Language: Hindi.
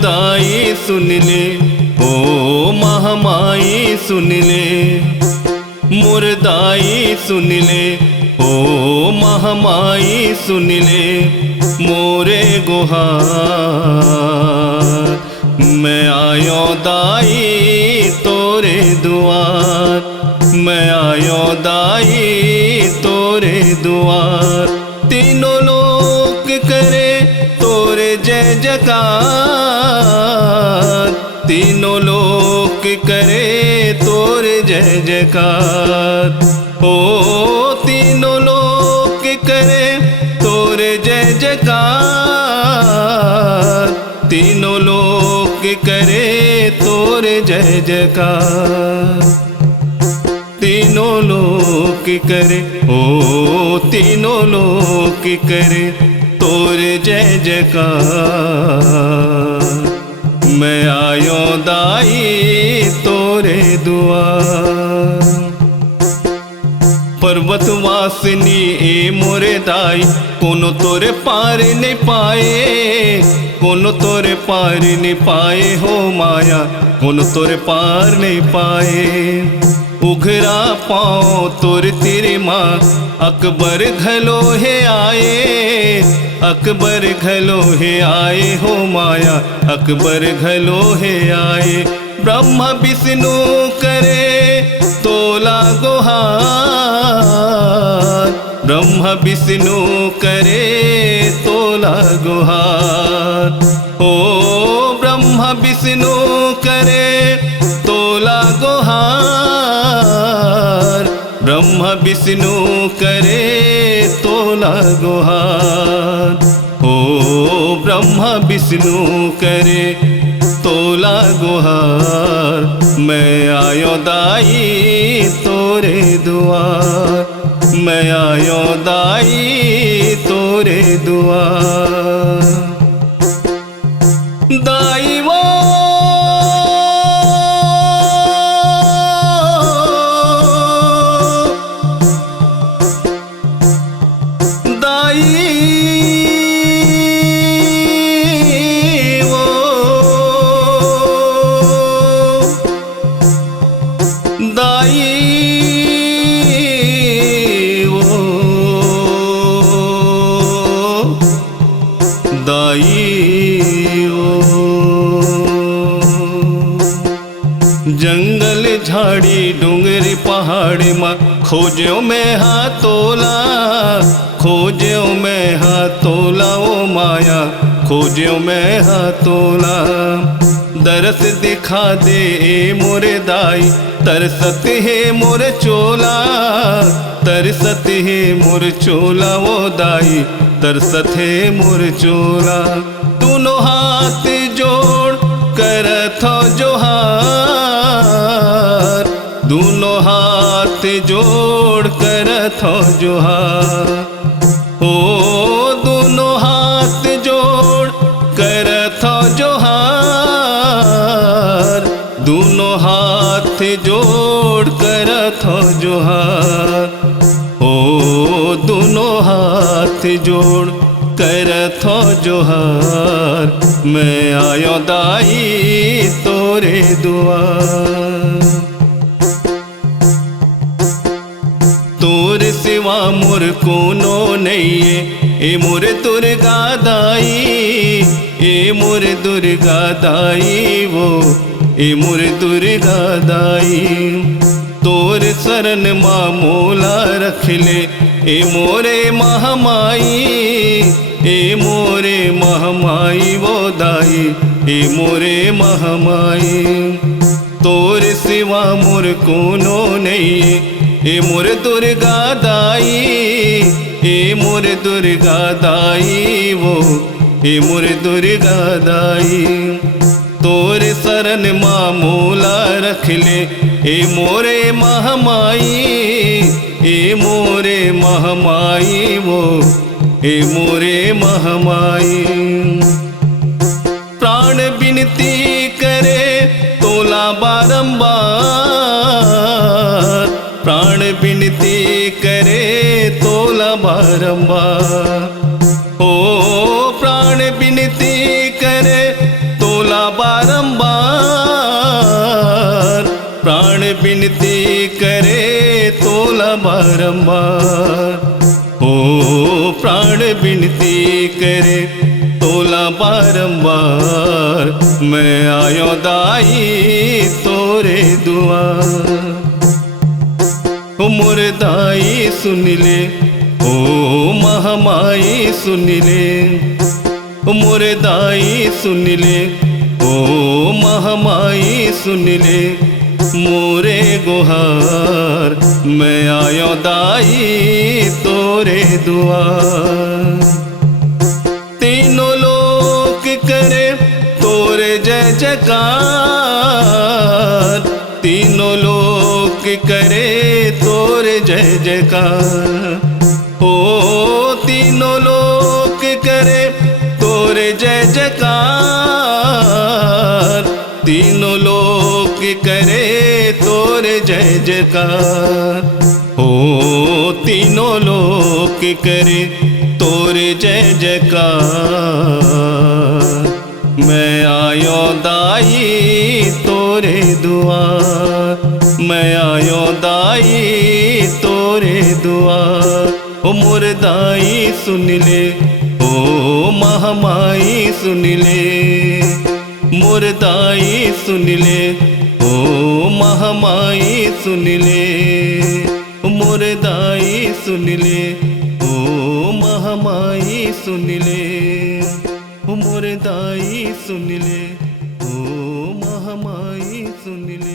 दाई सुन ले, ओ महामाई सुन ले, मोर दाई सुन ले, ओ महामाई सुन ले, मोरे गुहार। मैं आयो दाई तोरे दुआर, मैं आयो दाई तोरे दुआर। तीनों लोक करे तोरे जय जयकार, तीनों लोक करे तोरे जय जयकार। ओ तीनों लोक करे तोरे जय जयकार, तीनों लोक करे तोरे जय जयकार। तीनों लोक करे, ओ तीनों लोक करे तोरे जय जयकार। मैं आयो दाई तोरे दुआर। पर्वत वासिनी ए मोरे दाई, कोनो तोरे पार नहीं पाए, कोनो तोरे पार नहीं पाए हो माया, कोनो तोरे पार नहीं पाए। उघरा पाओ तोर तेरे माँ अकबर घलो है आए, अकबर घलो है आए हो माया, अकबर घलो है आए। ब्रह्मा विष्णु करे तोला गुहार, ब्रह्मा विष्णु करे तोला गुहार। ओ ब्रह्मा विष्णु करे तोला गुहार, ब्रह्मा विष्णु करे तोला गुहार। ओ ब्रह्मा विष्णु करे तोला गुहार। मैं आयो दाई तोरे दुआर, मैं आयो दाई तोरे दुआर। दाई वो जंगल झाड़ी डूंगरी पहाड़ी माँ खोजो मैं हाथोला, खोजो मैं हाथोला ओ माया, खोजो मैं हाथोला। दरस दिखा दे मोरे दाई, तरसत है मोरे चोला, तरसत है मोरे चोला ओ दाई, तरसत है मोरे चोला। दोनों हाथ जोड़ करथो जोहार, दोनों हाथ जोड़ करथो जोहार। ओ दोनों हाथ जोड़ करथो जोहार, दोनों हाथ जोड़ करथो जोहार। ओ दोनों हाथ जोड़ करथो जोहार। मैं आयो दाई तोरे दुआर। तोर सिवा मोर कोनो नहीं है, ए मोर दुर्गा दाई, ए मोर दुर्गा दाई वो, ए मोर दुर्गा दाई। तोर शरण माँ मोला रख ले, ए मोरे महामाई, ए मोरे महामाई वो दाई, ए मोरे महामाई। तोर सिवा मोर कोनो नहीं, ए मोर दुर्गा दाई, ए मोर दुर्गा दाई वो, ए मोर दुर्गा दाई। तोर शरण माँ मोला रख ले, ए मोरे महामाई, ए मोरे महामाई वो, ए मोरे महामाई। प्राण विनती करे तोला बारंबार, प्राण विनती करे तोला बारंबार। ओ प्राण विनती करे तोला बारंबार। हो प्राण बिनती करे तोला बारंबार, मैं आयो दाई तोरे दुआर। ओ मोर दाई सुन ले, ओ महामाई सुन ले, ओ मोर दाई सुन ले, ओ महामाई सुन ले, मोरे गुहार, मैं आयो दाई तोरे दुआर। तीनों लोक करे तोरे जय जयकार, तीनों लोक करे तोरे जय जयकार। ओ तीनों लोक करे तोरे जय जयकार, तीनों लोक करे तोरे जय जयकार। ओ तीनों लोक करे तोरे जय जयकार, मैं आयो दाई तोरे दुआर, मैं आयो दाई तोरे दुआर। ओ मोर दाई सुन ले, ओ महामाई सुन ले, मोर दाई सुन ले, ओ महामाई सुन ले, मोर दाई सुन ले, ओ महामाई सुन ले, मोर दाई सुन ले, ओ महामाई सुन ले।